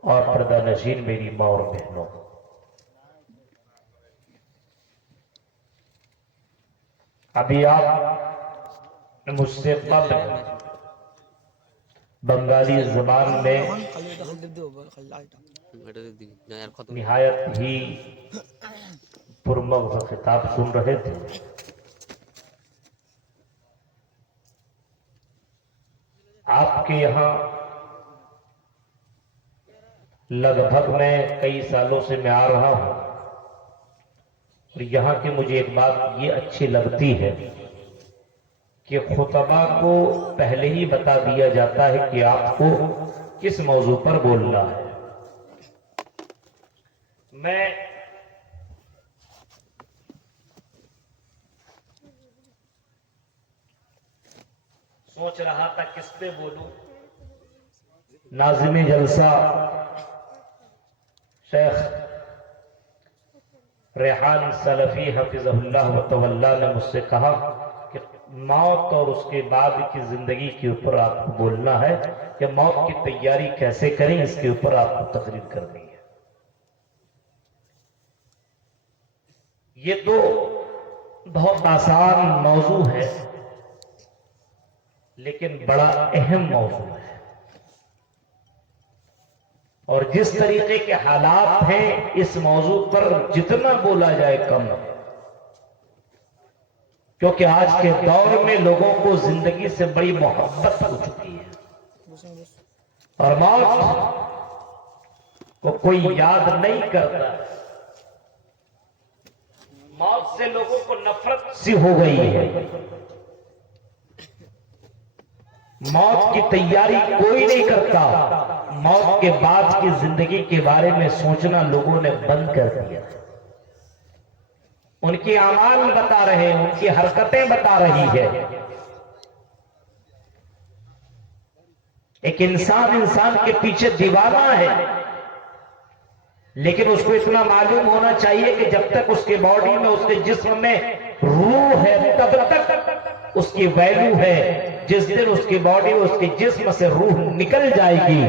اور پردہ نشین میری ماں اور بہنوں، ابھی آپ مجھ سے قبل بنگالی زبان میں نہایت ہی پرمغز خطاب سن رہے تھے۔ آپ کے یہاں لگ بھگ میں کئی سالوں سے میں آ رہا ہوں، اور یہاں کی مجھے ایک بات یہ اچھی لگتی ہے کہ خطبہ کو پہلے ہی بتا دیا جاتا ہے کہ آپ کو کس موضوع پر بولنا ہے۔ میں سوچ رہا تھا کس پہ بولوں۔ ناظم جلسہ شیخ ریحان سلفی حفظہ اللہ وتولا نے مجھ سے کہا کہ موت اور اس کے بعد کی زندگی کے اوپر آپ کو بولنا ہے، کہ موت کی تیاری کیسے کریں اس کے اوپر آپ کو تقریر کرنی ہے۔ یہ تو بہت آسان موضوع ہے، لیکن بڑا اہم موضوع ہے، اور جس طریقے کے حالات ہیں اس موضوع پر جتنا بولا جائے کم ہے، کیونکہ آج کے دور میں لوگوں کو زندگی سے بڑی محبت ہو چکی ہے، اور موت کو کوئی یاد نہیں کرتا۔ موت سے لوگوں کو نفرت سی ہو گئی ہے، موت کی تیاری کوئی نہیں کرتا، موت کے بعد کی زندگی کے بارے میں سوچنا لوگوں نے بند کر دیا۔ ان کی اعمال بتا رہے ہیں، ان کی حرکتیں بتا رہی ہے۔ ایک انسان کے پیچھے دیوانہ ہے، لیکن اس کو اتنا معلوم ہونا چاہیے کہ جب تک اس کے باڈی میں، اس کے جسم میں روح ہے تب تک اس کی ویلیو ہے۔ جس دن اس کی باڈی اور اس کے جسم سے روح نکل جائے گی،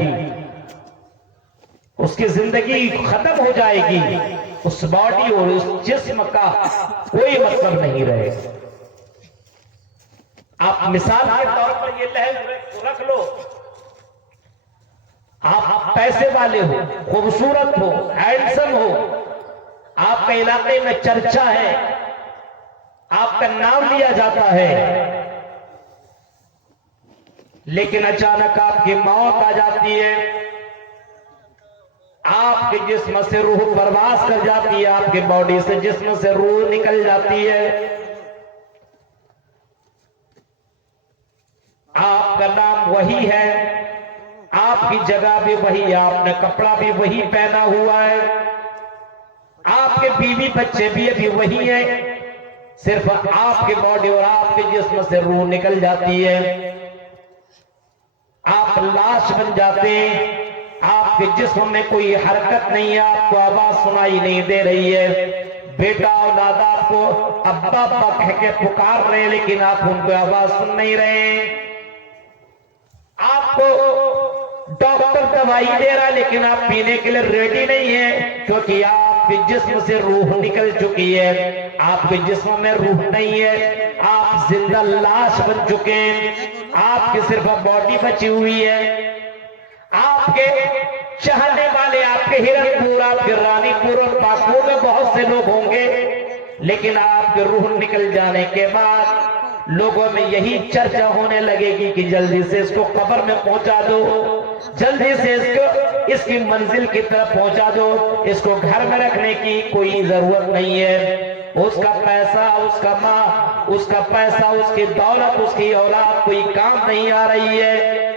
اس کی زندگی ختم ہو جائے گی، اس باڈی اور اس جسم کا کوئی مطلب نہیں رہے گا۔ آپ مثال کے طور پر یہ لحظ رکھ لو، آپ پیسے والے ہو، خوبصورت ہو، ہینڈسم ہو، آپ کے علاقے میں چرچا ہے، آپ کا نام لیا جاتا ہے، لیکن اچانک آپ کی موت آ جاتی ہے، آپ کے جسم سے روح پرواز کر جاتی ہے، آپ کے باڈی سے جسم سے روح نکل جاتی ہے، آپ کا نام وہی ہے، آپ کی جگہ بھی وہی ہے، آپ نے کپڑا بھی وہی پہنا ہوا ہے، آپ کے بیوی بچے بھی ابھی وہی ہیں، صرف آپ کے باڈی اور آپ کے جسم سے روح نکل جاتی ہے، آپ لاش بن جاتے ہیں، آپ کے جسم میں کوئی حرکت نہیں ہے، آپ کو آواز سنائی نہیں دے رہی ہے، بیٹا اولاد آپ کو ابا ابا کہہ کے پکار رہے ہیں، لیکن آپ ان کو آواز سن نہیں رہے ہیں، آپ کو ڈاکٹر دوائی دے رہا ہے، لیکن آپ پینے کے لیے ریڈی نہیں ہیں، کیونکہ آپ کے جسم سے روح نکل چکی ہے، آپ کے جسم میں روح نہیں ہے، آپ زندہ لاش بن چکے ہیں، آپ کی صرف باڈی بچی ہوئی ہے، آپ کے چاہنے والے، آپ کے ہرن پور، آپ کے رانی پور اور پاکپور میں بہت سے لوگ ہوں گے، لیکن آپ کے روح نکل جانے کے بعد لوگوں میں یہی چرچا ہونے لگے گی کہ جلدی سے اس کو قبر میں پہنچا دو، جلدی سے اس کی منزل کی طرف پہنچا دو، اس کو گھر میں رکھنے کی کوئی ضرورت نہیں ہے، اس کا پیسہ، اس کا ماں، اس کا پیسہ، اس کی دولت، اس کی اولاد کوئی کام نہیں آ رہی ہے۔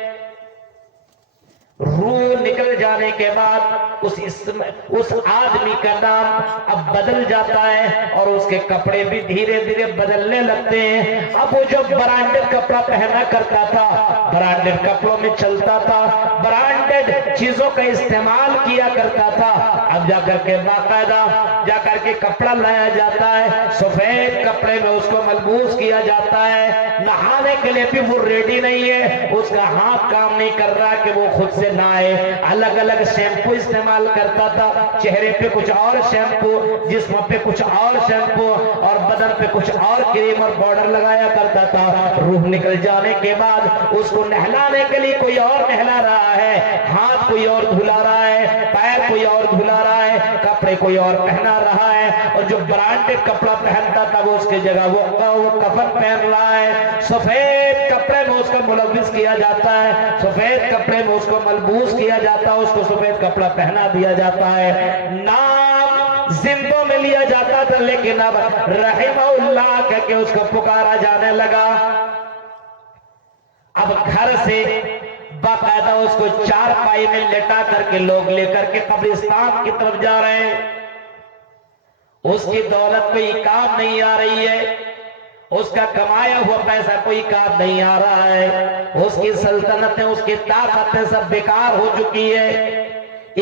روح نکل جانے کے بعد اس آدمی کا نام اب بدل جاتا ہے، اور اس کے کپڑے بھی دھیرے دھیرے بدلنے لگتے ہیں۔ اب وہ جو برانڈڈ کپڑا پہنا کرتا تھا، برانڈڈ کپڑوں میں چلتا تھا، برانڈڈ چیزوں کا استعمال کیا کرتا تھا، اب جا کر کے باقاعدہ جا کر کے کپڑا لایا جاتا ہے، سفید کپڑے میں اس کو ملبوس کیا جاتا جاتا ہے, نہانے کے لیے بھی وہ ریڈی نہیں ہے, اس کا ہاتھ کام نہیں کر رہا کہ وہ خود سے نہائے. الگ الگ شیمپو استعمال کرتا تھا, چہرے پہ کچھ اور شیمپو, جسم پہ کچھ اور شیمپو, اور بدن پہ کچھ اور کریم اور پاؤڈر لگایا کرتا تھا. روح نکل جانے کے بعد اس کو نہلانے کے لیے کوئی اور نہلا رہا ہے, ہاتھ کوئی اور دھلا رہا ہے, پیر کوئی اور دھلا رہا ہے, کپڑے کوئی اور پہنا رہا ہے, اور جو برانڈڈ کپڑا پہنتا تھا وہ اس کی جگہ وہ کفن پہن رہا ہے. سفید کپڑے میں اس کو ملبس کیا جاتا ہے, سفید کپڑے میں اس کو ملبوس کیا جاتا ہے, اس کو سفید کپڑا پہنا دیا جاتا ہے. نام زندوں میں لیا جاتا تھا, لیکن اب رحمہ اللہ کہہ کے اس کو پکارا جانے لگا. اب گھر سے باقاعدہ اس کو چارپائی میں لٹا کر کے لوگ لے کر کے قبرستان کی طرف جا رہے ہیں. اس کی دولت کوئی کام نہیں آ رہی ہے, اس کا کمایا ہوا پیسہ کوئی کام نہیں آ رہا ہے, اس کی سلطنتیں, اس کی طاقتیں سب بیکار ہو چکی ہے.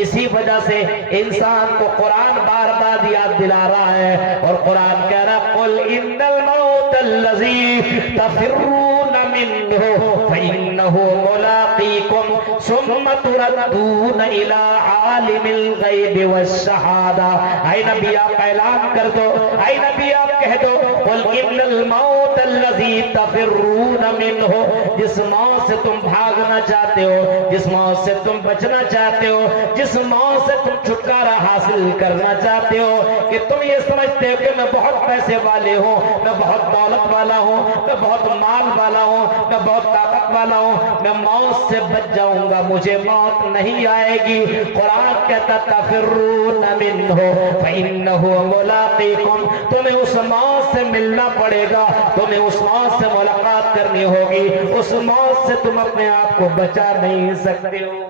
اسی وجہ سے انسان کو قرآن بار بار یاد دلا رہا ہے, اور قرآن کہہ رہا قل ان الموت الذی تفرون منہ فإنہ ملاقیکم ثم تردون الی عالم الغیب والشہادہ. اے نبی آپ اعلان کر دو, اے نبی آپ کہہ دو قل ان الموت الذی تفرون منہ, جس موت سے تم بھاگنا چاہتے ہو, جس موت سے تم بچنا چاہتے ہو, جس موت سے تم چھٹکارا حاصل کرنا چاہتے ہو, کہ تم یہ سمجھتے ہو کہ میں بہت پیسے والے ہوں, میں بہت دولت والا ہوں, میں بہت مال والا ہوں, میں بہت طاقت والا ہوں, میں موت سے بچ جاؤں گا, مجھے موت نہیں آئے گی. قرآن کہتا تفرون منہ فإنہ ملاقیکم, تمہیں اس موت سے ملنا پڑے گا, تمہیں اس موت سے ملاقات کرنی ہوگی, اس موت سے تم اپنے آپ کو بچا نہیں سکتے ہو,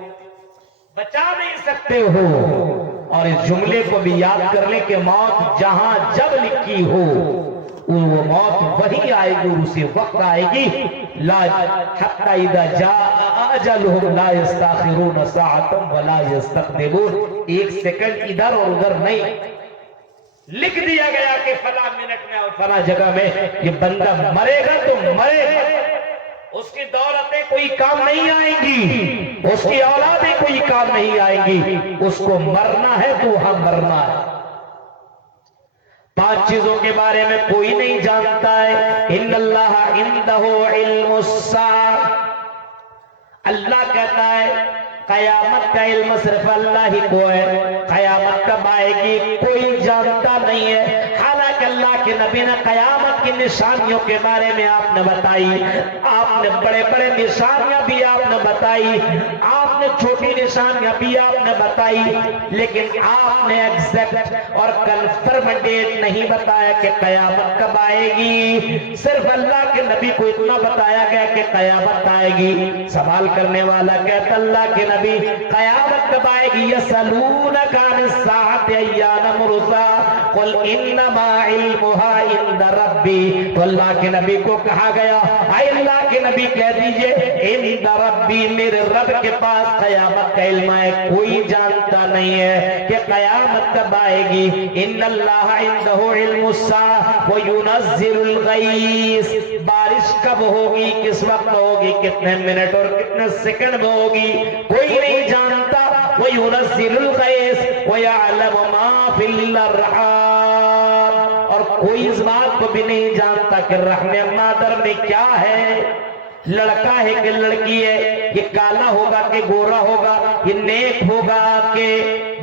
بچا نہیں سکتے ہو. اور اس جملے کو بھی یاد کر لیں کہ موت جہاں جب لکھی ہو وہ موت وہی آئے گی, اسی وقت آئے گی. لا حتی اذا جاء اجلہم لا یستاخرون ساعتا ولا یستقدمون. ایک سیکنڈ ادھر اور ادھر نہیں, لکھ دیا گیا کہ فلاں منٹ میں اور فلاں جگہ میں یہ بندہ مرے گا تو مرے گا. اس کی دولتیں کوئی کام نہیں آئیں گی, اس کی اولادیں کوئی کام نہیں آئیں گی, اس کو مرنا ہے تو وہاں مرنا ہے. 5 چیزوں کے بارے میں کوئی نہیں جانتا ہے. ان اللہ عندہ علم الساعہ, اللہ کہتا ہے قیامت کا علم صرف اللہ ہی کو ہے, قیامت کب آئے گی کوئی جانتا نہیں ہے. حالانکہ اللہ کے نبی نے قیامت کی نشانیوں کے بارے میں آپ نے بتائی, آپ نے بڑے بڑے نشانیاں بھی آپ نے بتائی, آپ نے چھوٹی نشانیاں بھی آپ نے بتائی, لیکن آپ نے ایگزیکٹ اور کنفرم ڈیٹ نہیں بتایا کہ قیامت کب آئے گی. صرف اللہ کے نبی کو اتنا بتایا گیا کہ قیامت آئے گی. سوال کرنے والا کہتا اللہ کے نبی قیامت کب آئے گی؟ یسألونک عن الساعة ایان مرساها قل انما علمها عند ربی. تو اللہ کے نبی کو کہا گیا اے اللہ کے نبی کہہ دیجئے عند ربی, میرے رب کے پاس قیامت کا علم ہے, کوئی جانتا نہیں ہے کہ قیامت کب آئے گی. ان اللہ عنده علم الساعة وینزل الغیث, بارش کب ہوگی, کس وقت ہوگی, کتنے منٹ اور کتنے سیکنڈ میں ہوگی, کوئی نہیں جانتا. وَيُنَزِّلُ الْغَيْثَ وَيَعْلَمُ مَا فِي الْأَرْحَامِ, اور کوئی اس بات کو بھی نہیں جانتا کہ رحم مادر میں کیا ہے, لڑکا ہے کہ لڑکی ہے, یہ کالا ہوگا کہ گورا ہوگا, یہ نیک ہوگا کہ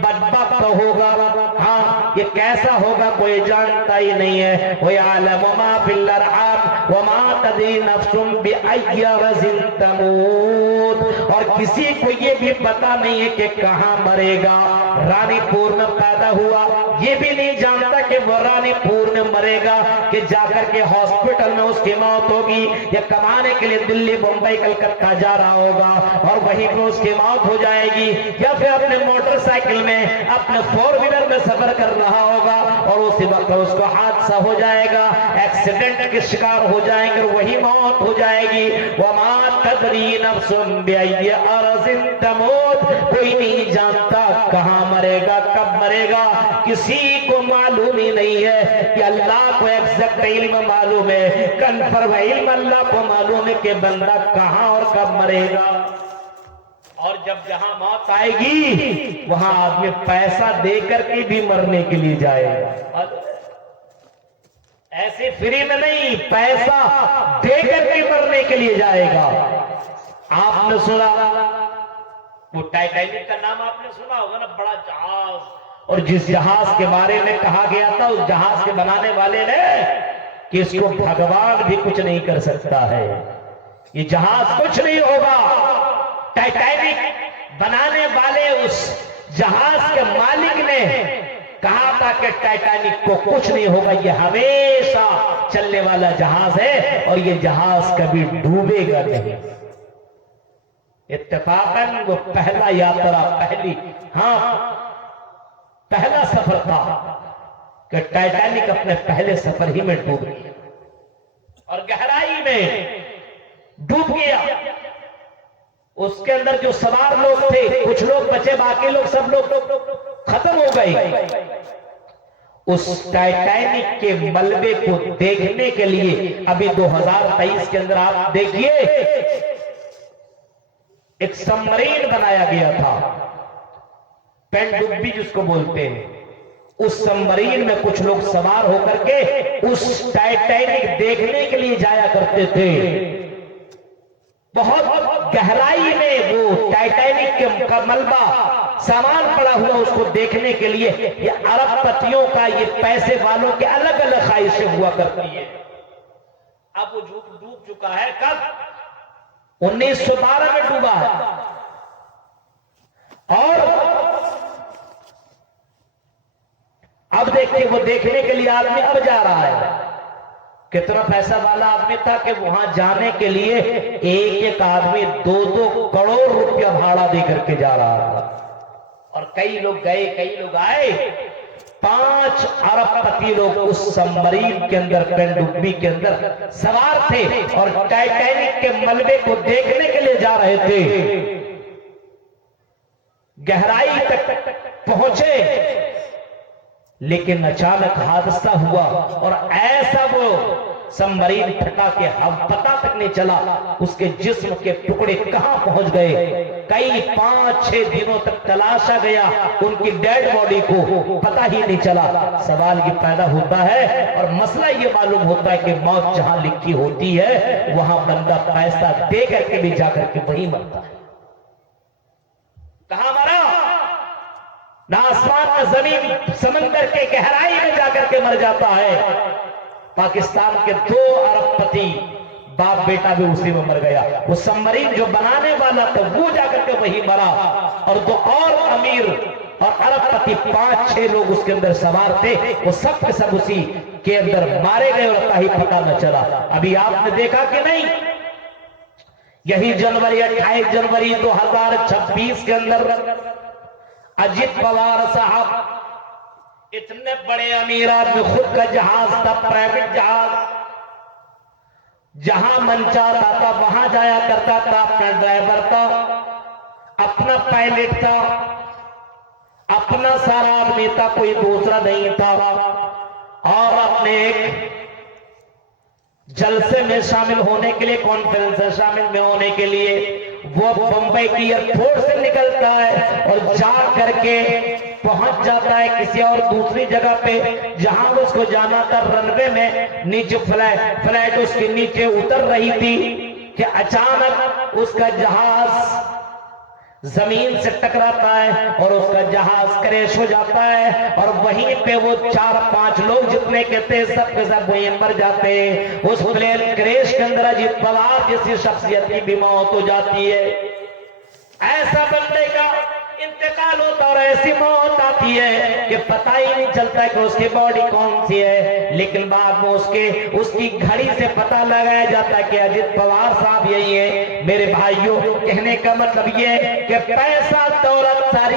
بدبخت ہوگا, ہاں یہ کیسا ہوگا کوئی جانتا ہی نہیں ہے. وَيَعْلَمُ مَا فِي الْأَرْحَامِ وَمَا تَدْرِي نَفْسٌ بِأَيِّ أَرْضٍ تَمُوتُ, اور کسی کو یہ بھی پتا نہیں ہے کہ کہاں مرے گا. رانی پور میں پیدا ہوا, یہ بھی نہیں جانتا کہ وہ رانی پور میں مرے گا, کہ جا کر کے ہاسپٹل میں اس کی موت ہوگی, یا کمانے کے لیے دلی بمبئی کلکتہ جا رہا ہوگا اور وہیں پہ اس کی موت ہو جائے گی, یا پھر اپنے موٹر سائیکل میں اپنے 4 ویلر میں سفر کر رہا ہوگا اور اسی وقت اس کو حادثہ ہو جائے گا, ایکسیڈنٹ کے شکار ہو جائیں گے اور وہی موت ہو جائے گی. وَمَا تدری نفس بأی ارض تموت، کوئی نہیں جانتا کہاں مرے گا، کب مرے گا، کسی کو معلوم ہی نہیں ہے کہ اللہ کو ایگزیکٹ علم معلوم ہے، کنفرم علم اللہ کو معلوم ہے کہ بندہ کہاں اور کب مرے گا۔ اور جب جہاں موت آئے گی وہاں آدمی پیسہ دے کر کے بھی مرنے کے لیے جائے گا، ایسے فری میں نہیں، پیسہ دے کر کے مرنے کے لیے جائے گا۔ آپ نے سنا وہ ٹائٹینک کا نام آپ نے سنا ہوگا نا، بڑا جہاز، اور جس جہاز کے بارے میں کہا گیا تھا اس جہاز کے بنانے والے نے کہ اس کو بھگوان بھی کچھ نہیں کر سکتا ہے، یہ جہاز کچھ نہیں ہوگا۔ ٹائٹینک بنانے والے اس جہاز کے مالک نے کہا تھا کہ ٹائٹینک کو کچھ نہیں ہوگا، یہ ہمیشہ چلنے والا جہاز ہے اور یہ جہاز کبھی ڈوبے گا نہیں۔ اتفاقاً وہ پہلا یاترا، پہلا سفر تھا کہ ٹائٹینک اپنے پہلے سفر ہی میں ڈوب گیا اور گہرائی میں ڈوب گیا۔ اس کے اندر جو سوار لوگ تھے کچھ لوگ بچے، باقی لوگ سب لوگ ختم ہو گئے۔ اس ٹائٹینک کے ملبے کو دیکھنے کے لیے ابھی 2023 کے اندر آپ دیکھیے ایک سبمرین بنایا گیا تھا، پنڈبی جس کو بولتے ہیں، اس سبمرین میں کچھ لوگ سوار ہو کر کے اس ٹائٹینک دیکھنے کے لیے جایا کرتے تھے۔ بہت گہرائی میں وہ ٹائٹینک کا ملبہ سامان پڑا ہوا، اس کو دیکھنے کے لیے یہ عرب پتیوں کا، یہ پیسے والوں کے الگ الگ خواہشیں ہوا کرتی ہے۔ اب وہ ڈوب چکا ہے، کب؟ 1912 میں ڈوبا ہے، اور اب دیکھیں وہ دیکھنے کے لیے آدمی اب جا رہا ہے۔ کتنا پیسہ والا آدمی تھا کہ وہاں جانے کے لیے ایک ایک آدمی 2-2 کروڑ روپیہ بھاڑا دے کر کے جا رہا تھا، اور کئی لوگ گئے کئی لوگ آئے۔ 5 ارب پتی لوگ اس سبمرین کے اندر، پنڈبی کے اندر سوار تھے اور ٹائٹینک کے ملبے کو دیکھنے کے لیے جا رہے تھے۔ گہرائی تک پہنچے لیکن اچانک حادثہ ہوا اور ایسا وہ سبمرین پھٹا کہ اب پتہ تک نہیں چلا اس کے جسم کے ٹکڑے کہاں پہنچ گئے۔ کئی 5-6 دنوں تک تلاشا گیا ان کی ڈیڈ باڈی کو، پتہ ہی نہیں چلا۔ سوال یہ پیدا ہوتا ہے اور مسئلہ یہ معلوم ہوتا ہے کہ موت جہاں لکھی ہوتی ہے وہاں بندہ پیسہ دے کر کے بھی جا کر کے وہی مرتا ہے۔ کہاں مرا؟ نہ آسمان نہ زمین، سمندر کے گہرائی میں جا کر کے مر جاتا ہے۔ پاکستان کے 2 ارب پتی باپ بیٹا بھی اسی میں مر گیا۔ وہ سبمرین جو بنانے والا تھا وہ جا کر کے وہی مرا، اور 2 اور امیر اور ارب پتی 5-6 لوگ اس کے اندر سوار تھے، وہ سب کے سب اسی کے اندر مارے گئے اور کہیں پتہ نہ چلا۔ ابھی آپ نے دیکھا کہ نہیں، یہی جنوری 28 جنوری 2026 کے اندر اجیت پوار صاحب اتنے بڑے امیر آدمی، خود کا جہاز تھا، پرائیویٹ جہاز، جہاں من چاہتا تھا وہاں جایا کرتا تھا، اپنا ڈرائیور تھا، اپنا پائلٹ تھا، اپنا سارا آدمی تھا، کوئی دوسرا نہیں تھا، اور اپنے ایک جلسے میں شامل ہونے کے لیے، کانفرنس میں شامل ہونے کے لیے وہ بمبئی کی ایئرپورٹ سے نکلتا ہے اور جا کر کے پہنچ جاتا ہے کسی اور دوسری جگہ پہ جہاں اس کو جانا تھا۔ رن وے میں نیچے فلائٹ اس کے نیچے اتر رہی تھی کہ اچانک اس کا جہاز زمین سے ٹکراتا ہے اور اس کا جہاز کریش ہو جاتا ہے، اور وہیں پہ وہ 4-5 لوگ جتنے کے تھے سب کے سب وہیں مر جاتے ہیں۔ اس پلین کریش کے اندر اجیت پوار جیسی شخصیت کی بھی موت ہو جاتی ہے۔ ایسا بندے کا انتقال ہوتا اور ایسی موت آتی ہے کہ پتہ ہی نہیں چلتا کہ اس کی باڈی کون سی ہے، لیکن بعد میں اس کی گھڑی سے پتہ لگایا جاتا ہے کہ اجیت پوار صاحب یہی ہے۔ میرے بھائیوں، کہنے کا مطلب یہ ہے کہ پیسہ دولت ساری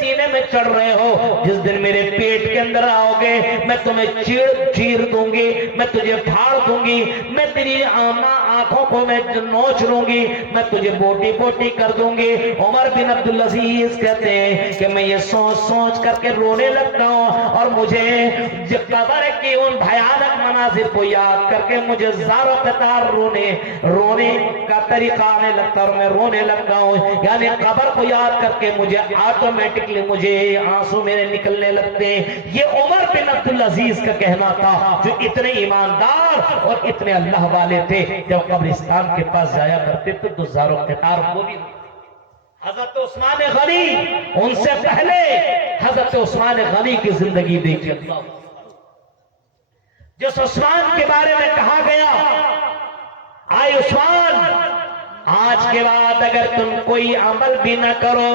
سینے میں چڑھ رہے ہو، جس دن میرے پیٹ کے اندر آؤ گے میں تمہیں چیر دوں گی، میں تجھے پھاڑ دوں گی، میں تیری آنکھوں کو میں نوچ لوں گی، میں تجھے بوٹی بوٹی کر دوں گی۔ عمر بن عبدالعزیز کہتے ہیں کہ میں یہ سوچ سوچ کر کے رونے لگتا ہوں، اور مجھے قبر کی ان بھیانک مناظر کو یاد کر کے مجھے زار و قطار رونے کا طریقہ آنے لگتا، اور میں رونے لگتا ہوں، یعنی قبر کو یاد کر کے مجھے آٹومیٹکلی مجھے آنسو میرے نکلنے لگتے ہیں۔ یہ عمر بن عبدالعزیز کا کہنا تھا، جو اتنے ایماندار اور اتنے اللہ والے تھے، جب قبرستان کے پاس جایا کرتے تو زار و قطار وہ بھی۔ حضرت عثمان غنی ان سے پہلے حضرت عثمان غنی کی زندگی دیکھیے، جس عثمان کے بارے میں کہا گیا، آئے عثمان آج کے بعد اگر تم کوئی عمل بھی نہ کرو،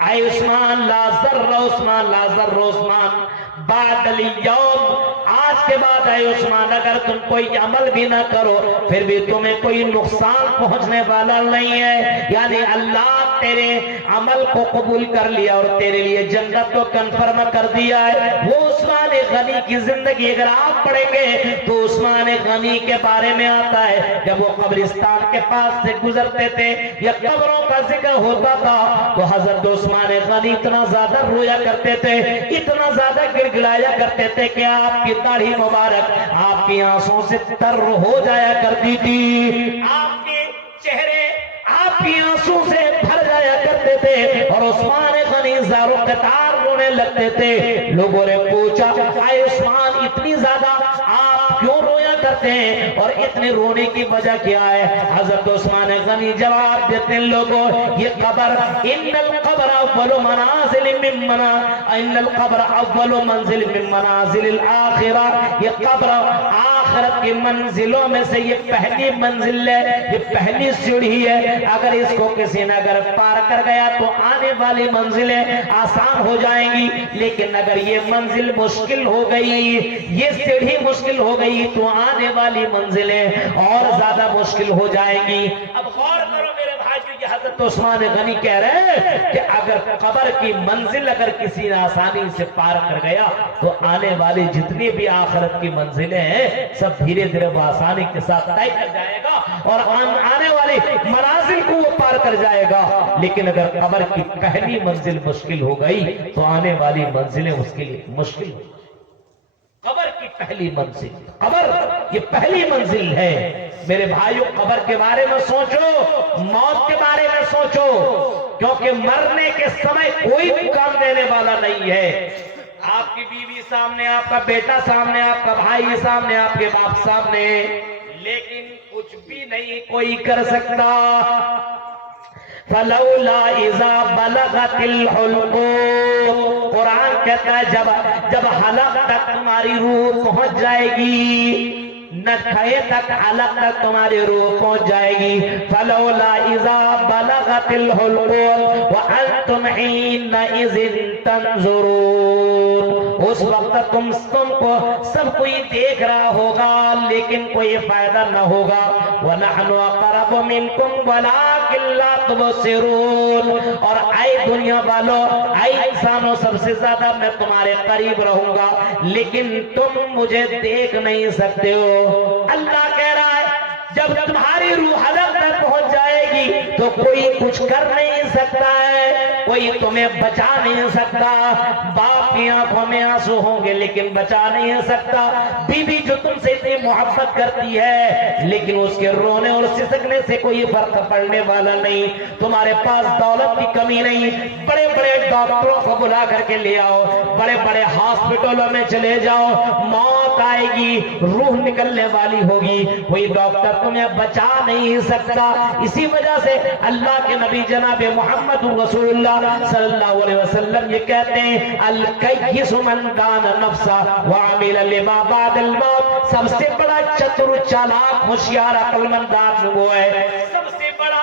آئے عثمان لا ضر عثمان لا ضر عثمان بعد الیوم، آج کے بعد آئے عثمان اگر تم کوئی عمل بھی نہ کرو پھر بھی تمہیں کوئی نقصان پہنچنے والا نہیں ہے، یعنی اللہ تیرے عمل کو قبول کر لیا اور تیرے لیے جنت کو کنفرم کر دیا ہے۔ وہ عثمان غنی کی زندگی اگر آپ پڑھیں گے تو عثمان غنی کے بارے میں آتا ہے، جب وہ قبرستان کے پاس سے گزرتے تھے یا قبروں کا ذکر ہوتا تھا تو حضرت عثمان غنی اتنا زیادہ رویا کرتے تھے، اتنا زیادہ گڑگڑایا کرتے تھے کہ آپ کی داڑھی مبارک آپ کی آنسوں سے تر ہو جایا کرتی تھی، آپ کے چہرے آپ کی آنسوں سے بھر جایا کرتے تھے، اور عثمان غنی زار و قطار رونے لگتے تھے۔ لوگوں نے پوچھا اے عثمان اتنی زیادہ آپ کیوں رویا کرتے ہیں اور اتنے رونے کی وجہ کیا ہے؟ حضرت عثمان غنی جواب دیتے ہیں، لوگوں یہ قبر ان القبر اول منزل من منازل الآخرہ، یہ قبر آخرت کی منزلوں میں سے یہ پہلی منزل ہے، یہ پہلی سیڑھی ہے، اگر اس کو کسی نے اگر پار کر گیا تو آنے والی منزلیں آسان ہو جائیں گی، لیکن اگر یہ منزل مشکل ہو گئی، یہ سیڑھی مشکل ہو گئی تو آنے والی منزلیں اور زیادہ مشکل ہو جائیں گی۔ اب غور کرو میرے بھائی، یہ حضرت عثمان غنی کہہ رہے ہیں کہ اگر قبر کی منزل اگر کسی نے آسانی سے پار کر گیا تو آنے والی جتنی بھی آخرت کی منزلیں ہیں سب دھیرے دھیرے وہ آسانی کے ساتھ طے کر جائے گا اور آنے والی منازل کو وہ پار کر جائے گا، لیکن اگر قبر کی پہلی منزل مشکل ہو گئی تو آنے والی منزلیں اس کے لیے مشکل ہو۔ قبر کی پہلی منزل، قبر یہ پہلی منزل ہے میرے بھائیوں۔ قبر کے بارے میں سوچو، موت کے بارے میں سوچو، کیونکہ مرنے کے سمے کوئی کام دینے والا نہیں ہے۔ آپ کی بیوی سامنے، آپ کا بیٹا سامنے، آپ کا بھائی سامنے، آپ کے باپ سامنے، لیکن کچھ بھی نہیں کوئی کر سکتا۔ فلولا اذا بلغت الحلقوم، قرآن کہتا ہے جب حلق تک تمہاری روح پہنچ جائے گی، نتھے تک حلق تک تمہاری روح پہنچ جائے گی، فلولا اذا بلغت الحلقوم وانتم حينئذ تنظرون، اس وقت تم کو سب کوئی دیکھ رہا ہوگا لیکن کوئی فائدہ نہ ہوگا۔ وَنَحْنُ أَقْرَبُ مِنْكُمْ وَلَٰكِن لَّا تُبْصِرُونَ، اور اے دنیا والوں، اے انسانوں، سب سے زیادہ میں تمہارے قریب رہوں گا لیکن تم مجھے دیکھ نہیں سکتے ہو۔ اللہ کہہ رہا ہے جب تمہاری روح حلق تک پہنچ جائے گی تو کوئی کچھ کر نہیں سکتا ہے، کوئی تمہیں بچا نہیں سکتا۔ باپ کی آنکھوں میں آنسو ہوں گے لیکن بچا نہیں سکتا، بیوی جو تم سے اتنی محبت کرتی ہے لیکن اس کے رونے اور سسکنے سے کوئی فرق پڑنے والا نہیں۔ تمہارے پاس دولت کی کمی نہیں، بڑے بڑے ڈاکٹروں کو بلا کر کے لے آؤ، بڑے بڑے ہاسپٹلوں میں چلے جاؤ، موت آئے گی، روح نکلنے والی ہوگی، کوئی ڈاکٹر تمہیں بچا نہیں سکتا۔ اسی وجہ سے اللہ کے نبی جناب محمد رسول اللہ صلی اللہ علیہ وسلم یہ کہتے ہیں الکیس من دان نفسا وعمل لما بعد الموت، سب سے بڑا چتر چالاک ہوشیار عقل مند آدمی وہ ہے، سب سے بڑا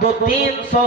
200-300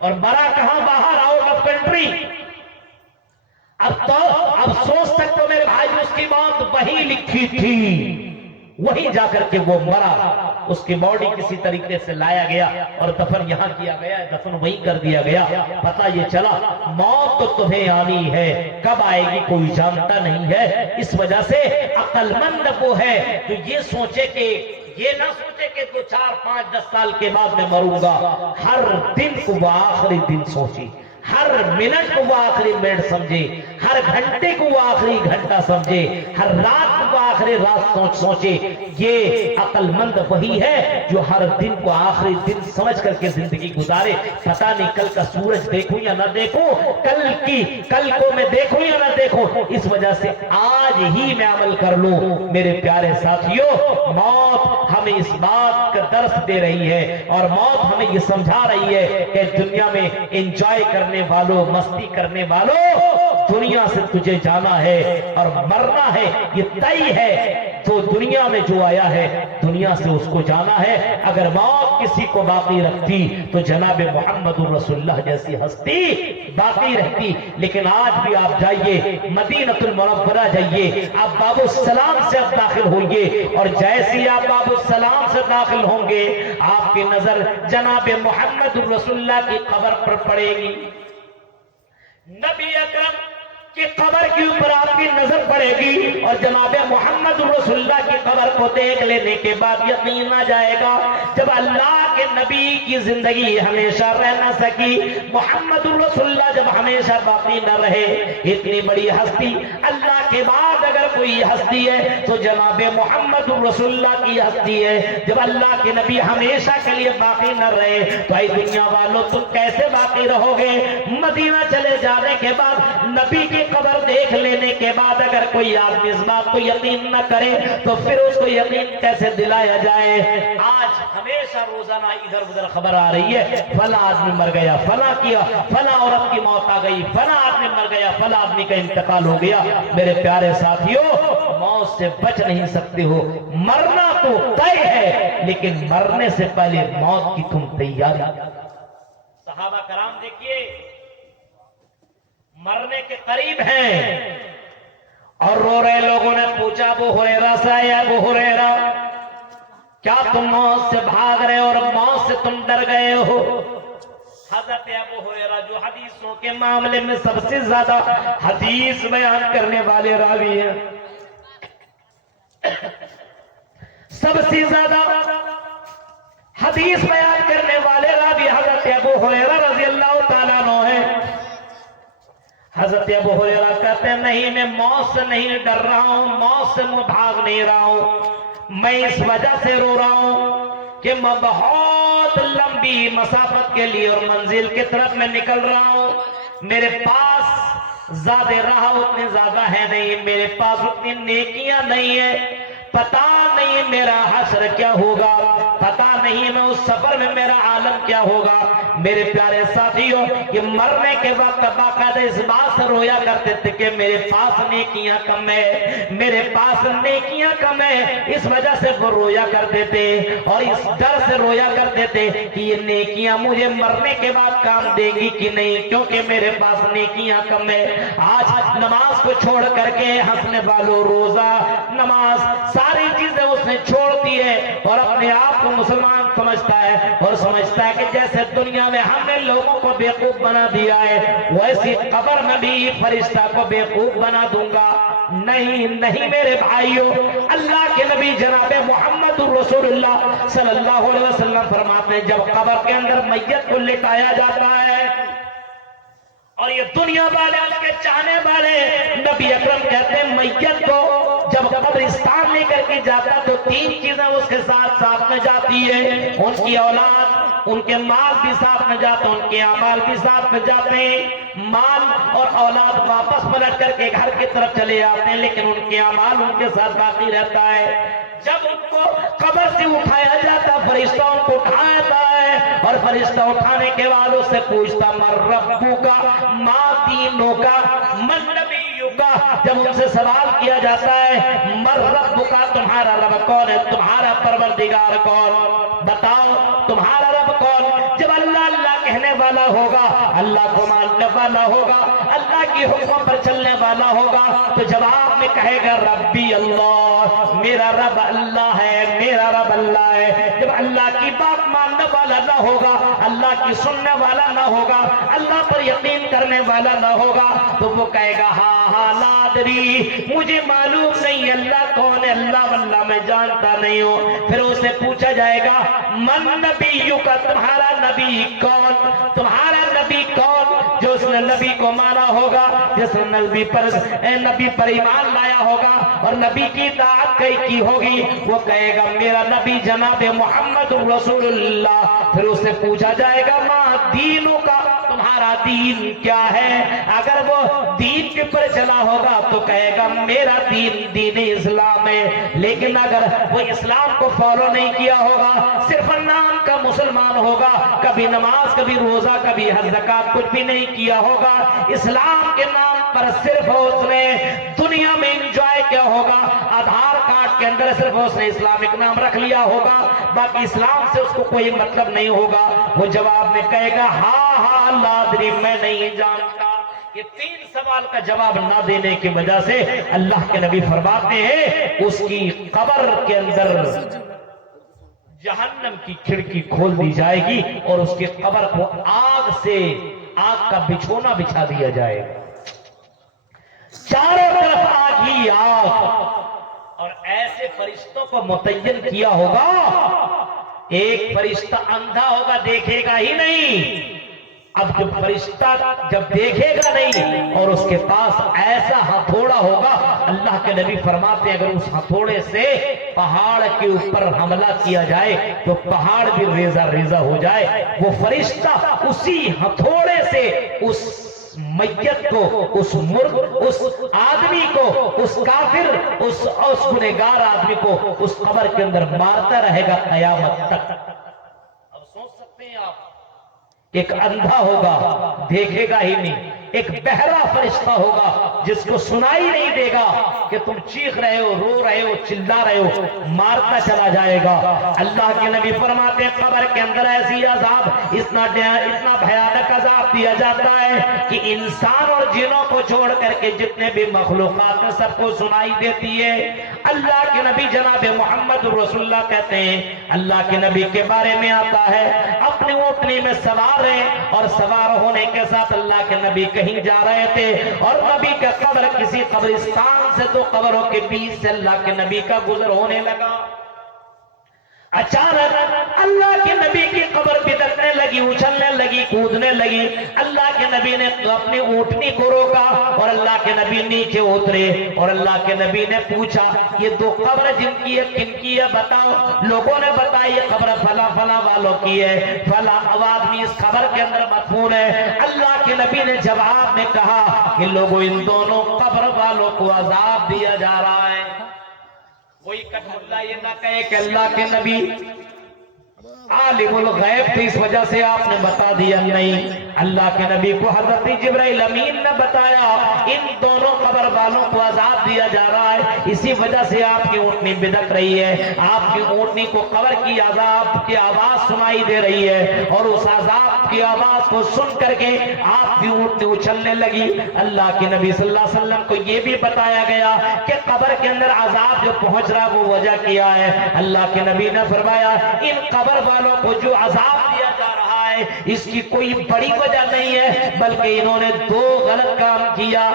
اور مرا کہاں؟ باہر آؤٹ آف کنٹری. اب سوچ سکتے ہو میرے بھائی، اس کی موت وہی لکھی تھی، وہی جا کر کے وہ مرا. اس کی باڈی کسی طریقے سے لایا گیا اور دفن یہاں کیا گیا، دفن وہی کر دیا گیا. پتہ یہ چلا موت تو تمہیں آنی ہے، کب آئے گی کوئی جانتا نہیں ہے. اس وجہ سے عقل مند وہ ہے جو یہ سوچے کہ، یہ نہ سوچے کہ تو 4 5 10 سال کے بعد میں مروں گا. ہر دن کو وہ آخری دن سوچی، ہر منٹ کو وہ آخری منٹ سمجھے، ہر گھنٹے کو وہ آخری گھنٹہ سمجھے، ہر رات کو آخری رات سوچے. یہ عقل مند وہی ہے جو ہر دن کو آخری دن سمجھ کر کے زندگی گزارے. پتہ نہیں کل کا سورج دیکھوں یا نہ دیکھوں، کل کو میں دیکھوں یا نہ دیکھوں. اس وجہ سے آج ہی میں عمل کر لوں. میرے پیارے ساتھیوں، موت ہمیں اس بات کا درس دے رہی ہے اور موت ہمیں یہ سمجھا رہی ہے کہ دنیا میں انجوائے کرنے والوں، مستی کرنے والوں، دنیا سے تجھے جانا ہے اور مرنا ہے، یہ طے ہے. تو دنیا میں جو آیا ہے دنیا سے اس کو جانا ہے. اگر موت کسی کو باقی رکھتی تو جناب محمد رسول اللہ جیسی ہستی باقی رہتی. لیکن آج بھی آپ جائیے مدینہ المنورہ جائیے، آپ باب السلام سے اب داخل ہوں گے اور جیسی آپ باب السلام سے داخل ہوں گے آپ کی نظر جناب محمد رسول اللہ کی قبر پر پڑے گی. نبی اکرم کی قبر کے اوپر آپ کی نظر پڑے گی اور جناب محمد رسول اللہ کی قبر کو دیکھ لینے کے بعد یقین آ جائے گا جب اللہ کے نبی کی زندگی ہمیشہ رہ نہ سکی، محمد رسول اللہ جب ہمیشہ باقی نہ رہے. اتنی بڑی ہستی اللہ کے بعد اگر کوئی ہستی ہے تو جناب محمد رسول اللہ کی ہستی ہے. جب اللہ کے نبی ہمیشہ کے لیے باقی نہ رہے تو اے دنیا والوں تم کیسے باقی رہو گے؟ مدینہ چلے جانے کے بعد، نبی کی قبر دیکھ لینے کے بعد اگر کوئی آدمی اس بات کو یقین نہ کرے تو پھر اس کو یقین کیسے دلایا جائے؟ آج ہمیشہ روزانہ ادھر ادھر خبر آ رہی ہے، فلاں آدمی مر گیا، فلاں کیا، فلاں عورت کی موت آ گئی، فلاں آدمی مر گیا، فلاں آدمی کا انتقال ہو گیا. میرے پیارے ساتھیوں، موت سے بچ نہیں سکتے ہو. مرنا تو طے ہے لیکن مرنے سے پہلے موت کی تم تیاری. صحابہ کرام دیکھیے مرنے کے قریب ہیں اور رو رہے. لوگوں نے پوچھا ابو ہریرہ سے، یا ابو ہریرہ کیا تم موت سے بھاگ رہے ہو اور موت سے تم ڈر گئے ہو؟ حضرت ابو ہریرہ جو حدیثوں کے معاملے میں سب سے زیادہ حدیث بیان کرنے والے راوی ہیں، سب سے زیادہ حدیث بیان کرنے والے راوی حضرت ابو ہریرہ رضی اللہ تعالیٰ عنہ ہیں. حضرت ابو ہریرہ کہتے ہیں نہیں، میں موت سے نہیں ڈر رہا ہوں، موت سے میں بھاگ نہیں رہا ہوں. میں اس وجہ سے رو رہا ہوں کہ میں بہت لمبی مسافت کے لیے اور منزل کی طرف میں نکل رہا ہوں. میرے پاس زیادہ راہ اتنے زیادہ ہے نہیں، میرے پاس اتنی نیکیاں نہیں ہیں. پتا نہیں میرا حشر کیا ہوگا، پتا نہیں میں اس سفر میں میرا عالم کیا ہوگا. میرے پیارے ساتھیوں، کہ مرنے کے وقت باقاعدہ اس بات سے رویا کرتے تھے کہ میرے پاس نیکیاں کم ہے، میرے پاس نیکیاں کم ہے. اس وجہ سے وہ رویا کرتے تھے اور اس ڈر سے رویا کرتے تھے کہ یہ نیکیاں مجھے مرنے کے بعد کام دے گی کہ نہیں، کیونکہ میرے پاس نیکیاں کم ہے. آج نماز کو چھوڑ کر کے ہنسنے والوں، روزہ، نماز، ساری چیزیں اس نے چھوڑ دی ہے اور اپنے آپ کو مسلمان سمجھتا ہے اور سمجھتا ہے کہ جیسے دنیا میں ہم نے لوگوں کو بیوقوف بنا دیا ہے ویسی قبر میں بھی فرشتہ کو بیوقوف بنا دوں گا. نہیں نہیں میرے بھائیوں، اللہ کے نبی جناب محمد رسول اللہ صلی اللہ علیہ وسلم فرماتے ہیں جب قبر کے اندر میت کو لٹایا جاتا ہے اور یہ دنیا والے اس کے چاہنے والے، نبی اکرم کہتے ہیں میت کو جب قبرستان لے کر کے جاتا تو 3 چیزیں اس کے ساتھ ساتھ میں جاتی ہے. ان کی اولاد، ان کے مال بھی ساتھ میں جاتے ہیں، ان کے اعمال بھی ساتھ میں جاتے ہیں. مال اور اولاد واپس پلٹ کر کے گھر کی طرف چلے جاتے ہیں لیکن ان کے اعمال ان کے ساتھ باقی رہتا ہے. جب ان کو قبر سے اٹھایا جاتا فرشتہ ان کو اٹھاتا ہے اور فرشتہ اٹھانے کے بعد اس سے پوچھتا من ربو کا، ما دینو کا، من نبیو کا. جب ان سے سوال کیا جاتا ہے من ربو کا، تمہارا رب کون ہے، تمہارا پروردگار کون، بتاؤ تمہارا رب کون. جب اللہ اللہ کہنے والا والا ہوگا, اللہ کو ماننے والا ہوگا, اللہ کی حکم پر چلنے والا ہوگا, تو جواب میں کہے گا ربی اللہ, میرا رب اللہ ہے, میرا رب اللہ ہے. جب اللہ کی بات ماننے والا نہ ہوگا, اللہ کی سننے والا نہ ہوگا, اللہ پر یقین کرنے والا نہ ہوگا, تو وہ کہے گا ہاں ہاں لا ادری, مجھے معلوم نہیں اللہ کون ہے, اللہ واللہ میں جانتا نہیں ہوں. پھر اسے پوچھا جائے گا من نبیک, تمہارا نبی کون, تمہارا نبی کون, جو اس نے نبی کو مانا ہوگا, جس نے نبی پر ایمان لایا ہوگا اور نبی کی اطاعت کی ہوگی, وہ کہے گا میرا نبی جناب محمد رسول اللہ. پھر اسے پوچھا جائے گا ما دینوں کا, تمہارا دین کیا ہے. اگر وہ دین کے پر چلا ہوگا تو کہے گا میرا دین دین اسلام ہے. لیکن اگر وہ اسلام کو فالو نہیں کیا ہوگا, صرف نام کا مسلمان ہوگا, کبھی نماز کبھی روزہ کبھی حج زکات کچھ بھی نہیں کیا ہوگا, اسلام کے نام پر صرف اس نے دنیا میں انجوائے کیا ہوگا, آدھار کارڈ کے اندر صرف اس نے اسلامک نام رکھ لیا ہوگا, باقی اسلام سے اس کو کوئی مطلب نہیں ہوگا, وہ جواب میں کہے گا ہاں ہاں لا ادری, میں نہیں جانتا. یہ 3 سوال کا جواب نہ دینے کی وجہ سے اللہ کے نبی فرماتے ہیں اس کی قبر کے اندر جہنم کی کھڑکی کھول دی جائے گی اور اس کی قبر کو آگ کا بچھونا بچھا دیا جائے گا, چاروں طرف آگ ہی آگ, اور ایسے فرشتوں کو متعین کیا ہوگا. ایک فرشتہ اندھا ہوگا, دیکھے گا ہی نہیں. اب جب فرشتہ جب دیکھے گا نہیں اور اس کے پاس ایسا ہتھوڑا ہوگا, اللہ کے نبی فرماتے ہیں اگر اس ہتھوڑے سے پہاڑ کے اوپر حملہ کیا جائے تو پہاڑ بھی ریزہ ریزہ ہو جائے. وہ فرشتہ اسی ہتھوڑے سے اس میت کو, اس مرد, اس آدمی کو, اس کافر, اس گنہگار آدمی کو اس قبر کے اندر مارتا رہے گا قیامت تک. اب سوچ سکتے ہیں آپ, ایک اندھا ہوگا دیکھے گا ہی نہیں, ایک بہرا فرشتہ ہوگا جس کو سنائی نہیں دے گا کہ تم چیخ رہے ہو, رو رہے ہو, چلا رہے ہو, مارتا چلا جائے گا. اللہ کے نبی فرماتے ہیں قبر کے اندر ایسی عذاب, اتنا بھیانک عذاب دیا جاتا ہے کہ انسان اور جنوں کو چھوڑ کر کے جتنے بھی مخلوقات ہیں سب کو سنائی دیتی ہے. اللہ کے نبی جناب محمد رسول اللہ کہتے ہیں, اللہ کے نبی کے بارے میں آتا ہے اپنی اونٹنی میں سوار ہیں اور سوار ہونے کے ساتھ اللہ کے نبی کہیں جا رہے تھے اور نبی کا قبر کسی قبرستان سے 2 قبروں کے بیچ سے اللہ کے نبی کا گزر ہونے لگا. اچانک اللہ کے نبی کی قبر بدکنے لگی, اچھلنے لگی, کودنے لگی. اللہ کے نبی نے اپنی اونٹنی کو روکا اور اللہ کے نبی نیچے اترے اور اللہ کے نبی نے پوچھا یہ 2 قبر جن کی ہے کن کی ہے بتاؤ. لوگوں نے بتایا یہ قبر فلاں فلاں والوں کی ہے, فلاں آدمی اس قبر کے اندر مدفون ہے. اللہ کے نبی نے جواب میں کہا کہ لوگوں ان دونوں قبر والوں کو عذاب دیا جا رہا ہے. کوئی کٹھلا یہ نہ کہے کہ اللہ کے نبی عالم الغیب تھے اس وجہ سے آپ نے بتا دیا, نہیں. اللہ کے نبی کو حضرت جبرائیل امین نے بتایا ان دونوں قبر والوں کو عذاب دیا جا رہا ہے, اسی وجہ سے آپ کی اونٹنی بدک رہی ہے, آپ کی اونٹنی کو قبر کی عذاب کی آواز سنائی دے رہی ہے اور اس عذاب کی آواز کو سن کر کے آپ کی اونٹنی اچھلنے لگی. اللہ کے نبی صلی اللہ علیہ وسلم کو یہ بھی بتایا گیا کہ قبر کے اندر عذاب جو پہنچ رہا وہ وجہ کیا ہے. اللہ کے نبی نے فرمایا ان قبر والوں کو جو عذاب دیا جا رہا ہے اس کی کوئی بڑی وجہ نہیں ہے بلکہ انہوں نے 2 غلط کام کیا.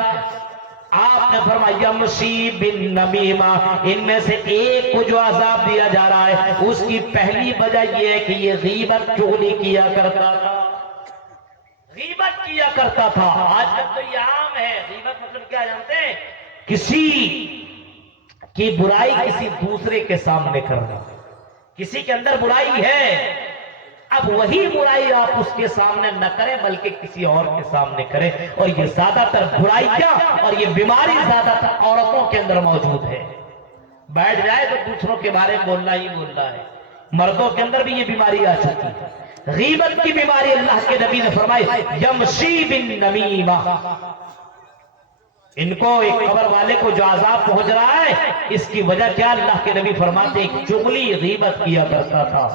آپ نے فرمایا یمشی بن نمیمہ, ان میں سے ایک کو جو عذاب دیا جا رہا ہے اس کی پہلی وجہ یہ ہے کہ یہ غیبت چغلی کیا کرتا تھا, غیبت کیا کرتا تھا. آج تک تو یہ عام ہے. غیبت مطلب کیا جانتے ہیں؟ کسی کی برائی کسی دوسرے کے سامنے کرنا. کسی کے اندر برائی ہے, اب وہی برائی آپ اس کے سامنے نہ کریں بلکہ کسی اور کے سامنے کریں. اور یہ زیادہ تر برائی کیا اور یہ بیماری زیادہ تر عورتوں کے اندر موجود ہے. بیٹھ جائے تو دوسروں کے بارے میں بولنا ہی بولنا ہے. مردوں کے اندر بھی یہ بیماری آ چکی ہے, غیبت کی بیماری. اللہ کے نبی نے فرمایا یمشی بن نمیمہ, ان کو ایک قبر والے کو جو عذاب پہنچ رہا ہے اس کی وجہ کیا؟ اللہ کے نبی فرماتے ایک چغلی غیبت کیا کرتا تھا.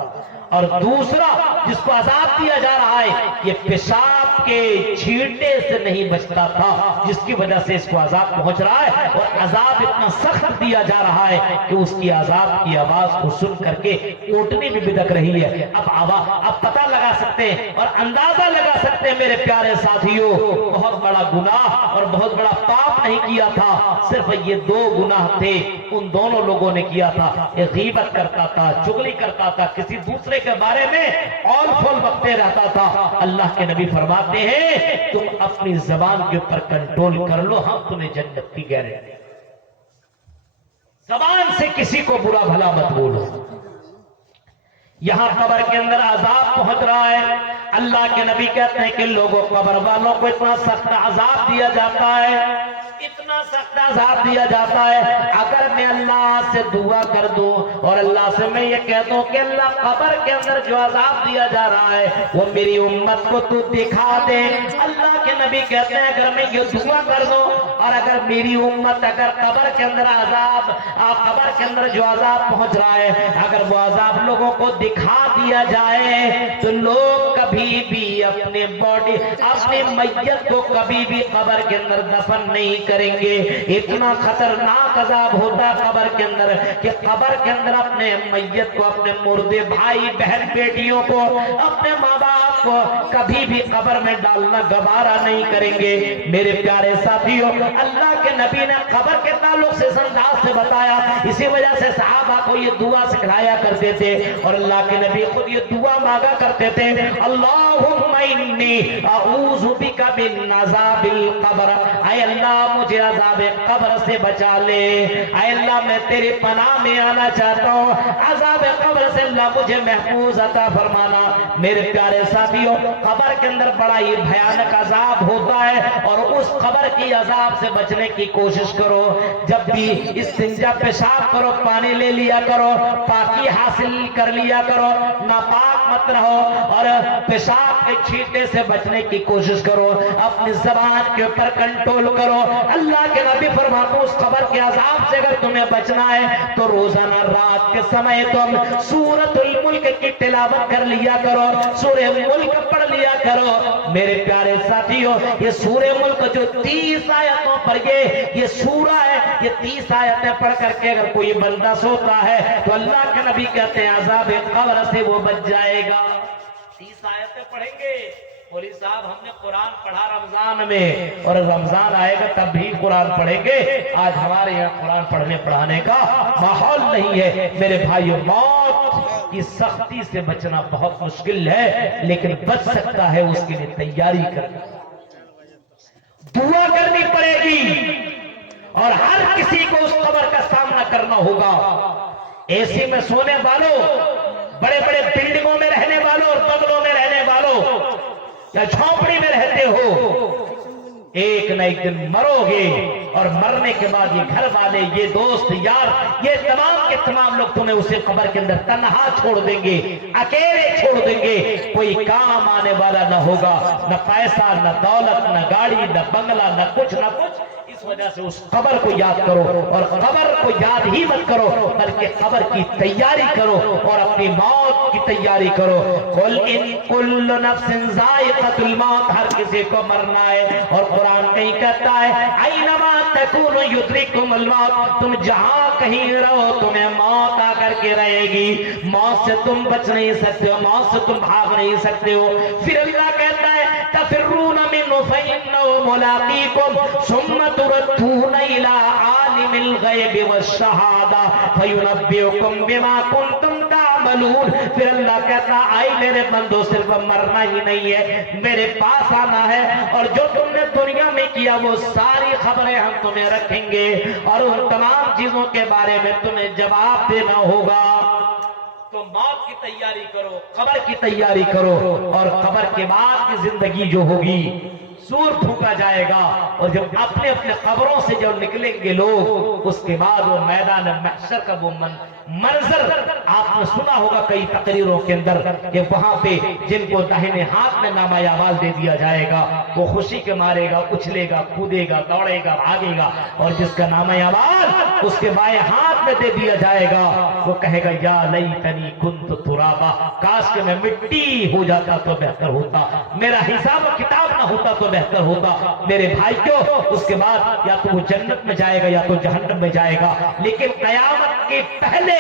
اور دوسرا جس کو عذاب دیا جا رہا ہے یہ پیشاب کے چھینٹے سے نہیں بچتا تھا، جس کی وجہ سے اس کو عذاب پہنچ رہا ہے، اور عذاب اتنا سخت دیا جا رہا ہے کہ اس کی عذاب کی آواز کو سن کر کے اوٹنی بھی بدک رہی ہے۔ اب پتہ لگا سکتے ہیں اور اندازہ لگا سکتے ہیں میرے پیارے ساتھیوں، بہت بڑا گناہ اور بہت بڑا پاپ نہیں کیا تھا، صرف یہ دو گناہ تھے ان دونوں لوگوں نے کیا تھا۔ ایک غیبت کرتا تھا، چغلی کرتا تھا، کسی دوسرے کے بارے میں اول فول بکتے رہتا تھا۔ اللہ کے نبی فرماتے ہیں تم اپنی زبان کے اوپر کنٹرول کر لو، ہم تمہیں جنت کی گارنٹی۔ زبان سے کسی کو برا بھلا مت بولو۔ یہاں قبر کے اندر عذاب پہنچ رہا ہے، اللہ کے نبی کہتے ہیں کہ لوگوں قبر والوں کو اتنا سخت عذاب دیا جاتا ہے، اتنا سخت عذاب دیا جاتا ہے، اگر میں اللہ سے دعا کر دوں اور اللہ سے میں یہ کہہ دوں کہ اللہ قبر کے اندر جو عذاب دیا جا رہا ہے وہ میری امت کو تو دکھا دے، اللہ کے نبی کہتے ہیں اگر میں یہ دعا کر دوں اور اگر میری امت اگر قبر کے اندر عذاب قبر کے اندر جو عذاب پہنچ رہا ہے اگر وہ عذاب لوگوں کو دکھا دیا جائے تو لوگ کبھی بھی اپنے باڈی اپنی میت کو کبھی بھی قبر کے اندر دفن نہیں کریں گے۔ اتنا خطرناک عذاب ہوتا ہے قبر کے اندر کہ قبر کے اندر اپنے میت کو، اپنے مردے بھائی بہن بیٹیوں کو، اپنے ماں باپ کو کبھی بھی قبر میں ڈالنا گوارا نہیں کریں گے۔ میرے پیارے ساتھیوں، اللہ کے نبی نے قبر کے تعلق سے انداز سے بتایا، اسی وجہ سے صحابہ کو یہ دعا سکھلایا کرتے تھے اور اللہ کے نبی خود یہ دعا مانگا کرتے تھے، اللہم انی اعوذ بک من عذاب القبر، اے اللہ مجھے عذاب قبر سے بچا لے، اے اللہ میں تیری پناہ میں آنا چاہتا ہوں، عذاب قبر سے اللہ مجھے محفوظ عطا فرمانا۔ میرے پیارے ساتھیوں، قبر کے اندر بڑا ہی بھیانک عذاب ہوتا ہے اور اس قبر کی عذاب سے بچنے کی کوشش کرو۔ جب بھی استنجا پیشاب کرو پانی لے لیا کرو، پاکی حاصل کر لیا کرو، ناپاک مت رہو اور پیشاب کے چھینٹے سے بچنے کی کوشش کرو، اپنی زبان کے اوپر کنٹرول کرو۔ اللہ کے نبی فرماتے ہیں اس قبر کے عذاب سے اگر تمہیں بچنا ہے تو روزانہ رات کے سمے تم سورۃ الملک کی تلاوت کر لیا کرو، سورہ ملک پڑھ لیا کرو۔ میرے پیارے ساتھیوں، یہ سورہ ملک جو 30 آیتوں پر یہ سورہ ہے، یہ 30 آیتیں پڑھ کر کے اگر کوئی بندہ سوتا ہے تو اللہ کے نبی کہتے ہیں عذاب قبر سے وہ بچ جائے گا۔ 30 آیتیں پڑھیں گے۔ بولی صاحب ہم نے قرآن پڑھا رمضان میں اور رمضان آئے گا تب بھی قرآن پڑھیں گے، آج ہمارے یہاں قرآن پڑھنے پڑھانے کا ماحول نہیں ہے۔ میرے بھائیوں، موت کی سختی سے بچنا بہت مشکل ہے لیکن بچ سکتا ہے، اس کے لیے تیاری کرنا، دعا کرنی پڑے گی اور ہر کسی کو اس قبر کا سامنا کرنا ہوگا۔ اے سی میں سونے والوں، بڑے بڑے بلڈنگوں میں رہنے والوں اور بنگلوں میں رہنے والوں یا جھونپڑی میں رہتے ہو، ایک نہ ایک دن مرو گے اور مرنے کے بعد یہ گھر والے، یہ دوست یار، یہ تمام کے تمام لوگ تمہیں اسے قبر کے اندر تنہا چھوڑ دیں گے، اکیلے چھوڑ دیں گے، کوئی کام آنے والا نہ ہوگا، نہ پیسہ نہ دولت نہ گاڑی نہ بنگلہ نہ کچھ نہ کچھ۔ اس وجہ سے اس قبر کو یاد کرو اور قبر کو یاد ہی مت کرو بلکہ قبر کی تیاری کرو اور اپنی موت کی تیاری کرو۔ قل ان کل نفس ذائقۃ الموت، ہر کسی کو مرنا ہے اور قرآن کہیں کہتا ہے اینما تکونوا یدرککم الموت، تم جہاں کہیں رہو تمہیں موت آ کر کے رہے گی، موت سے تم بچ نہیں سکتے ہو، موت سے تم بھاگ نہیں سکتے ہو۔ پھر اللہ کہتا ہے تفرون منه فإنه ملاقيكم ثم تردون إلى عالم الغيب والشهادة فينبئكم بما كنتم تعملون۔ پھر اللہ کہتا آئی میرے بندو صرف مرنا ہی نہیں ہے، میرے پاس آنا ہے اور جو تم نے دنیا میں کیا وہ ساری خبریں ہم تمہیں رکھیں گے اور ان تمام چیزوں کے بارے میں تمہیں جواب دینا ہوگا۔ تو موت کی تیاری کرو، قبر کی تیاری کرو اور قبر کے بعد کی زندگی جو ہوگی، سور پھونکا جائے گا اور جب اپنے اپنے قبروں سے جو نکلیں گے لوگ، اس کے بعد وہ میدان محشر کا وہ منظر آپ نے سنا ہوگا کئی تقریروں کے اندر کہ وہاں پہ جن کو داہنے ہاتھ میں نامہ اعمال دے دیا جائے گا وہ خوشی کے مارے گا اچھلے گا کودے گا دوڑے گا بھاگے گا، اور جس کا نامہ اعمال اس کے بائیں ہاتھ میں دے دیا جائے گا وہ کہے گا یا لیتنی کنت ترابا، کاش کہ میں مٹی ہو جاتا تو بہتر ہوتا، میرا حساب و کتاب نہ ہوتا تو بہتر ہوتا۔ میرے بھائیوں، اس کے بعد یا تو وہ جنت میں جائے گا یا تو جہنم میں جائے گا، لیکن قیامت کے پہلے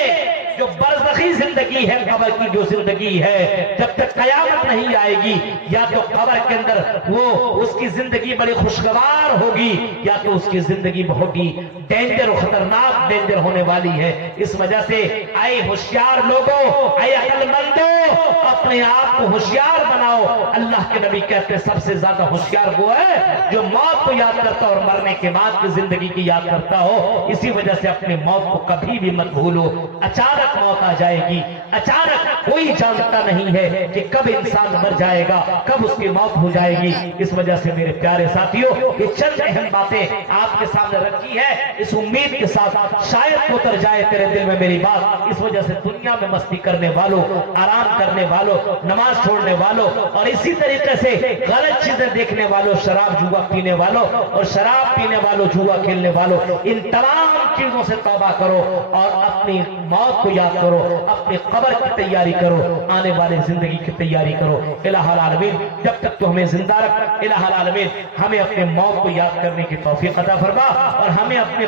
جو برزخی زندگی ہے، قبر کی جو زندگی ہے، جب تک قیامت نہیں آئے گی یا تو قبر کے اندر وہ اس کی زندگی بڑی خوشگوار ہوگی یا تو اس کی زندگی بہت ہی ڈینجر و خطرناک ڈینجر ہونے والی ہے۔ اس وجہ سے اے ہوشیار لوگوں، اے عقل مندوں، اپنے آپ کو ہوشیار بناؤ۔ اللہ کے نبی کہتے ہیں سب سے زیادہ ہوشیار وہ ہے جو موت کو یاد کرتا اور مرنے کے بعد کی زندگی کی یاد کرتا ہو۔ اسی وجہ سے اپنے موت کو کبھی بھی مت بھولو، اچانک موت آ جائے گی، اچانک کوئی جانتا نہیں ہے کہ کب انسان مر جائے گا، کب اس کی موت ہو جائے گی۔ اس وجہ سے میرے پیارے ساتھیوں، یہ چند اہم باتیں آپ کے سامنے رکھی ہے اس امید کے ساتھ شاید اتر جائے تیرے دل میں میری بات۔ اس وجہ سے دنیا میں مستی کرنے والوں، آرام کرنے والوں، نماز چھوڑنے والوں اور اسی طریقے سے غلط چیزیں دیکھنے والوں، شراب جوا پینے والوں اور شراب پینے والوں، جوا کھیلنے والوں، ان تمام چیزوں سے توبہ کرو اور اپنی موت کو یاد کرو، اپنی قبر کی تیاری کرو، آنے والی زندگی کی تیاری کرو۔ الہ العالمین جب تک تو ہمیں زندہ رکھ، الہ العالمین ہمیں اپنے موت کو یاد کرنے کی توفیق عطا فرما اور ہمیں اپنے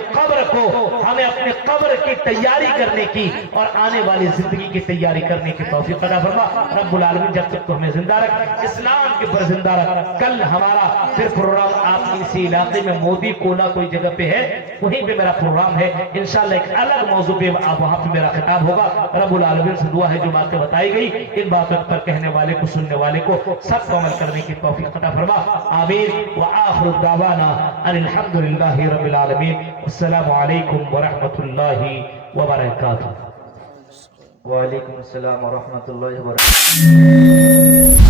قبر کی تیاری کرنے کی اور آنے والی زندگی کی تیاری کرنے کی توفیق عطا فرما۔ رب العالمین جب تک تو ہمیں زندہ رکھ، اسلام کے پر زندہ رکھ۔ کل ہمارا پھر پروگرام آپ کی اسی علاقے میں مودی کولا کوئی جگہ پہ ہے، وہیں پہ میرا پروگرام ہے، انشاءاللہ ایک الگ موضوع پہ وہاں پہ میرا خطاب ہوگا۔ رب العالمین سے دعا ہے جو باتیں بتائی گئی ان باتوں پر کہنے والے کو، سننے والے کو سب کو عمل کرنے کی توفیق عطا فرما، آمین۔ وآخر دعوانا ان الحمدللہ رب العالمین۔ السلام علیکم ورحمۃ اللہ وبرکاتہ۔ وعلیکم السلام ورحمۃ اللہ وبرکاتہ۔